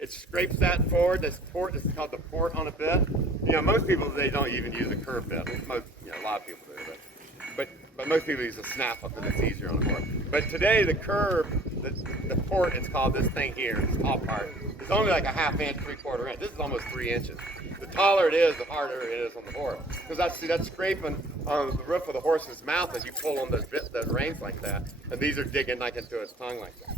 it scrapes that forward. This called the port on a bit. You know, most people, they don't even use a curved bit. Most, you know, a lot of people do, but most people use a snap up, and it's easier on the port. But today, the curve, the port, it's called this thing here, this top part, is only like a 1/2 inch, 3/4 inch. This is almost 3 inches. The taller it is, the harder it is on the horse. Because that's scraping on the roof of the horse's mouth as you pull on those reins like that. And these are digging like into its tongue like that.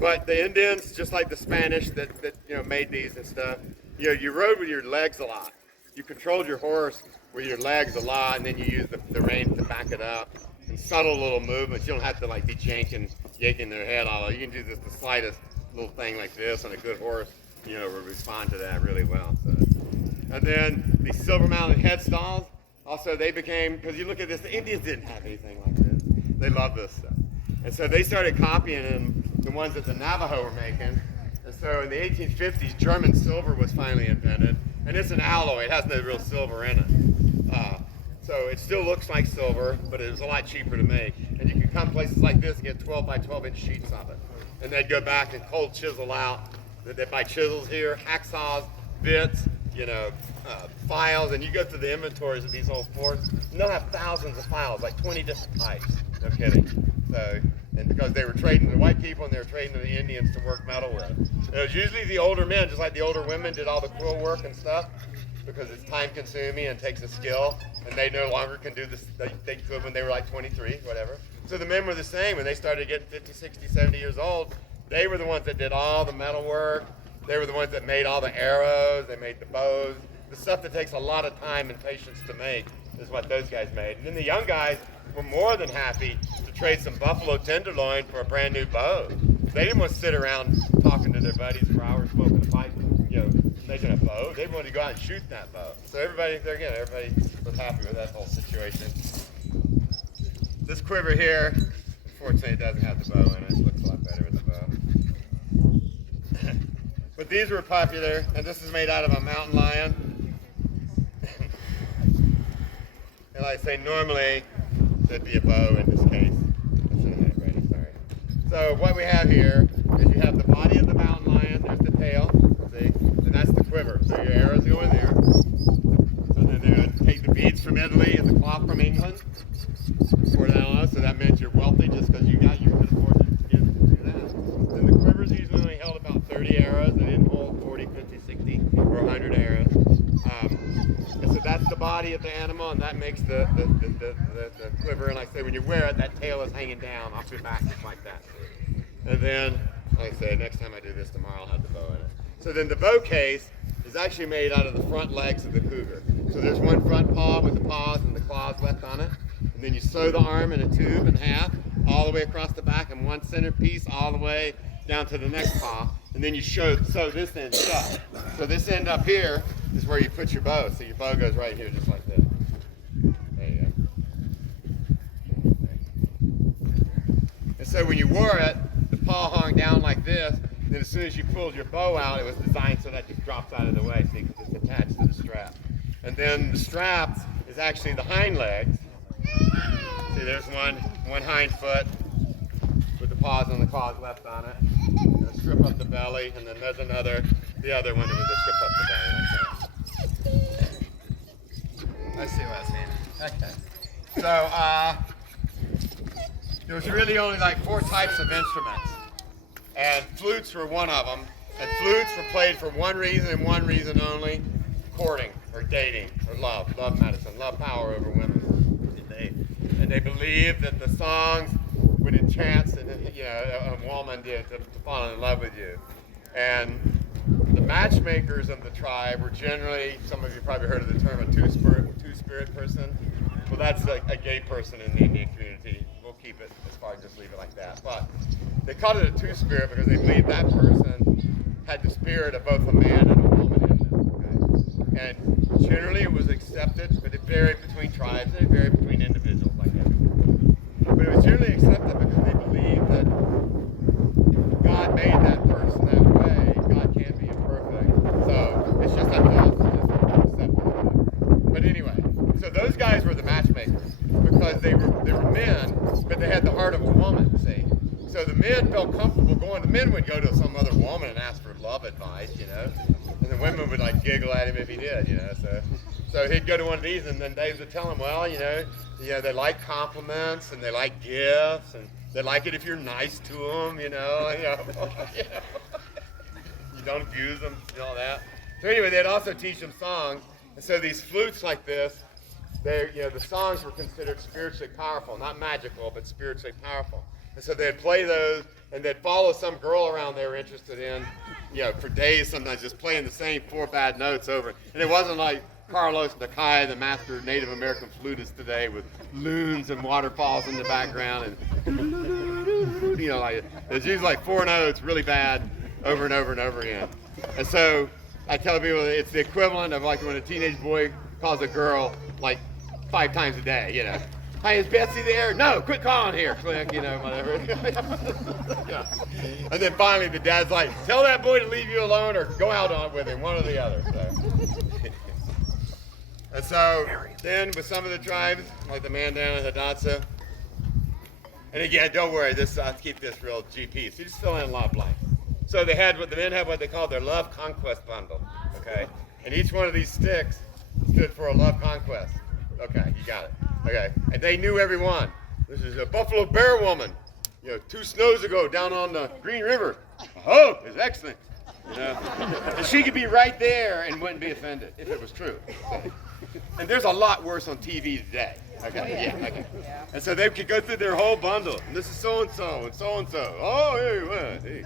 But the Indians, just like the Spanish that you know made these and stuff, you know, you rode with your legs a lot. You controlled your horse with your legs a lot, and then you use the reins to back it up. And subtle little movements. You don't have to like be yanking their head all over. You can do just the slightest little thing like this, and a good horse, you know, will respond to that really well. So. And then these silver-mounted headstalls, also they became, because you look at this, the Indians didn't have anything like this. They loved this stuff. And so they started copying them, the ones that the Navajo were making. And so in the 1850s, German silver was finally invented. And it's an alloy, it has no real silver in it. So it still looks like silver, but it was a lot cheaper to make. And you could come places like this and get 12 by 12 inch sheets of it. And they'd go back and cold chisel out. They'd buy chisels here, hacksaws, bits, you know, files, and you go through the inventories of these old forts, and they'll have thousands of files, like 20 different types. No kidding. So, and because they were trading the white people and they were trading the Indians to work metal with. And it was usually the older men, just like the older women did all the quill work and stuff, because it's time consuming and takes a skill, and they no longer can do this. They could when they were like 23, whatever. So the men were the same. When they started getting 50, 60, 70 years old, they were the ones that did all the metal work. They were the ones that made all the arrows. They made the bows. The stuff that takes a lot of time and patience to make is what those guys made. And then the young guys were more than happy to trade some buffalo tenderloin for a brand new bow. They didn't want to sit around talking to their buddies for hours smoking a pipe, you know, making a bow. They wanted to go out and shoot that bow. So everybody was happy with that whole situation. This quiver here, unfortunately, it doesn't have the bow in it. It looks a lot better with the bow. But these were popular, and this is made out of a mountain lion. And like I say, normally there'd be a bow in this case. I should have had it ready, sorry. So what we have here is you have the body of the mountain lion, there's the tail, see? And that's the quiver. So your arrows go in there. And then they're going to take the beads from Italy and the cloth from England. Pour that on, so that meant you're wealthy just because you could afford to do that. And the quivers usually only held about 30 arrows. They didn't hold 40, 50, 60, or 100 arrows. And so that's the body of the animal, and that makes the quiver. And like I say, when you wear it, that tail is hanging down off your back just like that. And then, like I say, next time I do this tomorrow, I'll have the bow in it. So then the bow case is actually made out of the front legs of the cougar. So there's one front paw with the paws and the claws left on it. And then you sew the arm in a tube in half, all the way across the back, and one center piece all the way down to the next paw. And then you sew this end shut. So this end up here is where you put your bow. So your bow goes right here just like this. There you go. And so when you wore it, the paw hung down like this. And then as soon as you pulled your bow out, it was designed so that it drops out of the way, so you can just attach to the strap. And then the strap is actually the hind legs. See, there's one hind foot with the paws and the claws left on it. And a strip up the belly, and then there's the other one with a strip up the belly like that. I see what I mean. Okay. So, there was really only like 4 types of instruments. And flutes were one of them. And flutes were played for one reason and one reason only: courting, or dating, or love medicine, love power over women. And they believed that the songs would enchant a woman to fall in love with you. And the matchmakers of the tribe were generally, some of you probably heard of the term, a two-spirit person. Well, that's a gay person in the Indian community. We'll keep it as far as just leave it like that. But they called it a two-spirit because they believed that person had the spirit of both a man and a woman in them. Okay? And generally it was accepted, but it varied between tribes and it varied between individuals like everything. But it was generally accepted because they believed that God made that person that way. God can't be imperfect. So it's just up to us to just accept it. But anyway, so those guys were the matchmakers because they were men, but they had the heart of a woman, see? So the men felt comfortable going. The men would go to some other woman and ask for love advice, you know, and the women would like giggle at him if he did, you know. So he'd go to one of these, and then Dave would tell him, well, you know, they like compliments and they like gifts and they like it if you're nice to them, you know. You don't abuse them, and all that. So anyway, they'd also teach them songs, and so these flutes like this, the songs were considered spiritually powerful, not magical, but spiritually powerful. And so they'd play those, and they'd follow some girl around they were interested in, for days, sometimes just playing the same 4 bad notes over. And it wasn't like Carlos Nakai, the master Native American flutist today, with loons and waterfalls in the background, and like it's usually like 4 notes, really bad, over and over and over again. And so I tell people it's the equivalent of like when a teenage boy calls a girl like 5 times a day, you know. Hey, is Betsy there? No, quit calling here. Click, whatever. Yeah. And then finally the dad's like, tell that boy to leave you alone or go out on with him, one or the other. And so then with some of the tribes, like the Mandan and the Hidatsa, and again, don't worry, I'll keep this real GP, so you just fill in a lot of blanks. So the men had what they called their love conquest bundle, okay? And each one of these sticks stood for a love conquest. Okay, you got it. Okay, and they knew every one. This is a Buffalo Bear woman, 2 snows ago down on the Green River. Oh, it's excellent. And she could be right there and wouldn't be offended if it was true. So, and there's a lot worse on TV today. Okay, okay. And so they could go through their whole bundle. And this is so and so and so and so. Oh, hey, what? Hey.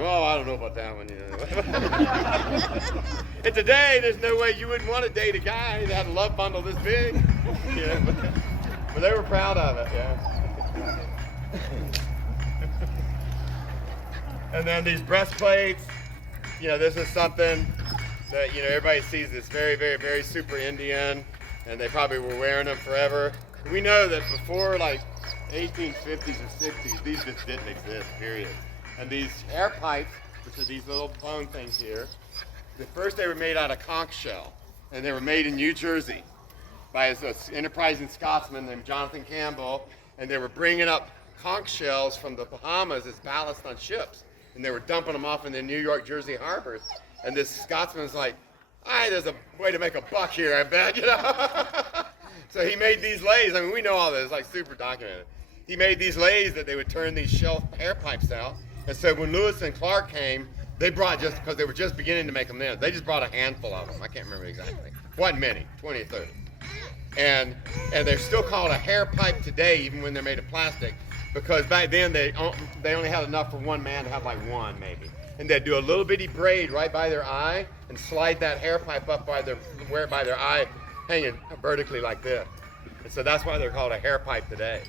Oh, I don't know about that one. And today, there's no way you wouldn't want to date a guy that had a love bundle this big. But they were proud of it, yeah. And then these breastplates, this is something that, everybody sees this very, very, very super Indian, and they probably were wearing them forever. We know that before like 1850s or 60s, these just didn't exist, period. And these air pipes, which are these little bone things here, first they were made out of conch shell, and they were made in New Jersey by an enterprising Scotsman named Jonathan Campbell, and they were bringing up conch shells from the Bahamas as ballast on ships, and they were dumping them off in the New York, Jersey harbors, and this Scotsman's like, there's a way to make a buck here, I bet, So he made these lays. I mean, we know all this, like super documented. He made these lays that they would turn these shell air pipes out. And so when Lewis and Clark came, they brought, just because they were just beginning to make them then, they just brought a handful of them. I can't remember exactly. Wasn't many, 20 or 30. And they're still called a hair pipe today, even when they're made of plastic, because back then they only had enough for one man to have like one maybe. And they'd do a little bitty braid right by their eye and slide that hair pipe up by their eye, hanging vertically like this. And so that's why they're called a hair pipe today.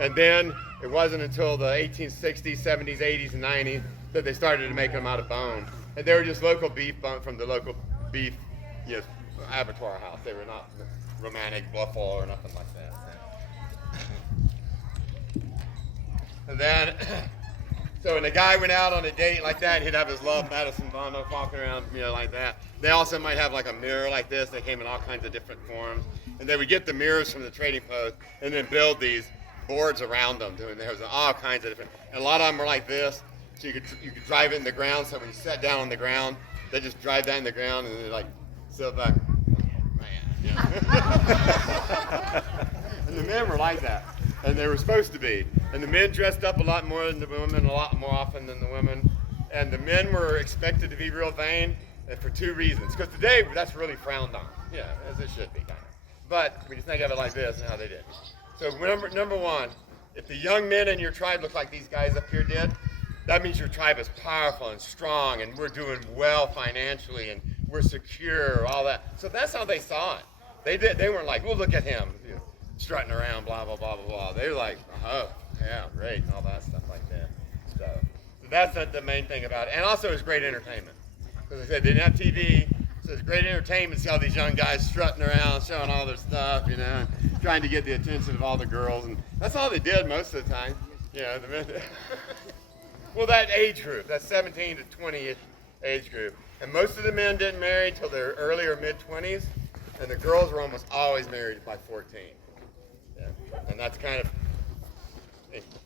And then it wasn't until the 1860s, 70s, 80s, and 90s that they started to make them out of bone. And they were just local beef bone from the local beef abattoir house. They were not romantic buffalo or nothing like that. And then, so when a guy went out on a date like that, he'd have his love medicine bundle walking around, like that. They also might have like a mirror like this. They came in all kinds of different forms. And they would get the mirrors from the trading post and then build these boards around them. There was all kinds of different, and a lot of them were like this, so you could drive it in the ground. So when you sat down on the ground, they just drive that in the ground and they like sit back. Man, and the men were like that, and they were supposed to be. And the men dressed up a lot more than the women, a lot more often than the women. And the men were expected to be real vain, and for 2 reasons. Because today that's really frowned on, as it should be kind of. But when you think of it like this, and how they did. So number one, if the young men in your tribe look like these guys up here did, that means your tribe is powerful and strong, and we're doing well financially, and we're secure, all that. So that's how they saw it. They weren't like, well, look at him, strutting around, blah, blah, blah, blah, blah. They were like, oh, yeah, great, and all that stuff like that. So that's the main thing about it. And also it's great entertainment. Because I said, they didn't have TV, so it's great entertainment to see all these young guys strutting around, showing all their stuff, and trying to get the attention of all the girls. And that's all they did most of the time. The men. Well, that age group, that 17 to 20 age group. And most of the men didn't marry until their early or mid-20s, and the girls were almost always married by 14. Yeah. And that's kind of,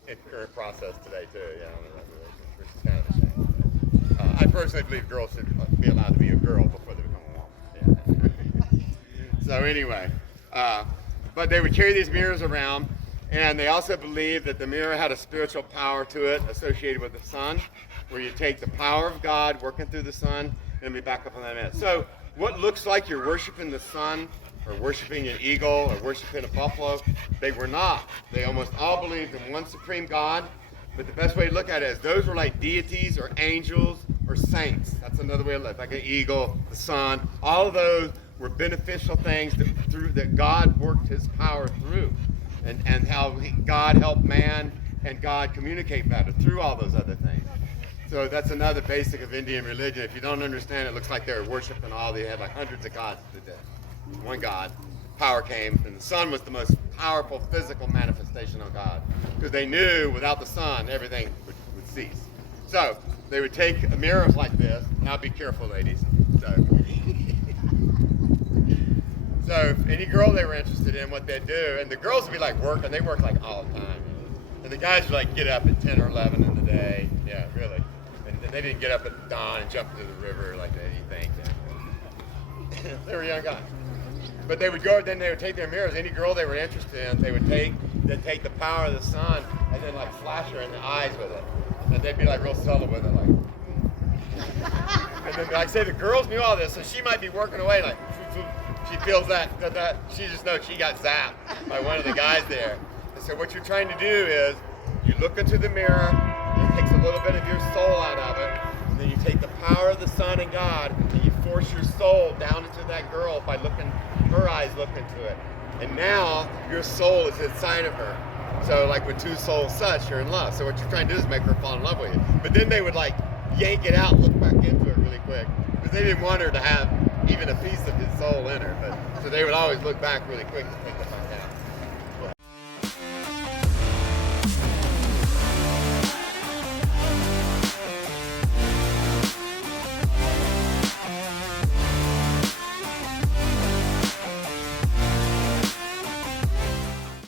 in current process today too. Yeah, I don't know, which is kind of a shame. I personally believe girls should be allowed to be a girl before they become a woman. Yeah. So anyway, but they would carry these mirrors around, and they also believed that the mirror had a spiritual power to it associated with the sun, where you take the power of God working through the sun and be back up on that mirror. So what looks like you're worshiping the sun, or worshiping an eagle, or worshiping a buffalo, they were not. They almost all believed in one supreme God, but the best way to look at it is those were like deities or angels or saints. That's another way to look, like an eagle, the sun. All of those were beneficial things that God worked his power through, and how God helped man and God communicate better through all those other things. So that's another basic of Indian religion. If you don't understand it, looks like they were worshiping they had like hundreds of gods to do. One God, power came, and the sun was the most powerful physical manifestation of God, because they knew without the sun everything would cease. So they would take mirrors like this. Now be careful, ladies. So if any girl they were interested in, what they'd do, and the girls would be like working, they work like all the time, and the guys would like get up at 10 or 11 in the day. Yeah, really. And they didn't get up at dawn and jump into the river like you think. They were young guys. But they would go, then they would take their mirrors. Any girl they were interested in, they'd take the power of the sun and then like flash her in the eyes with it. And they'd be like real subtle with it, like. And then like say the girls knew all this, so she might be working away like, she feels that she just knows she got zapped by one of the guys there. And so what you're trying to do is you look into the mirror, it takes a little bit of your soul out of it, and then you take the power of the sun and God, and you force your soul down into that girl by her eyes look into it. And now your soul is inside of her. So like when two souls touch, you're in love. So what you're trying to do is make her fall in love with you. But then they would like yank it out, look back into it really quick, because they didn't want her to have even a piece of his soul in her. So they would always look back really quick to take it back out.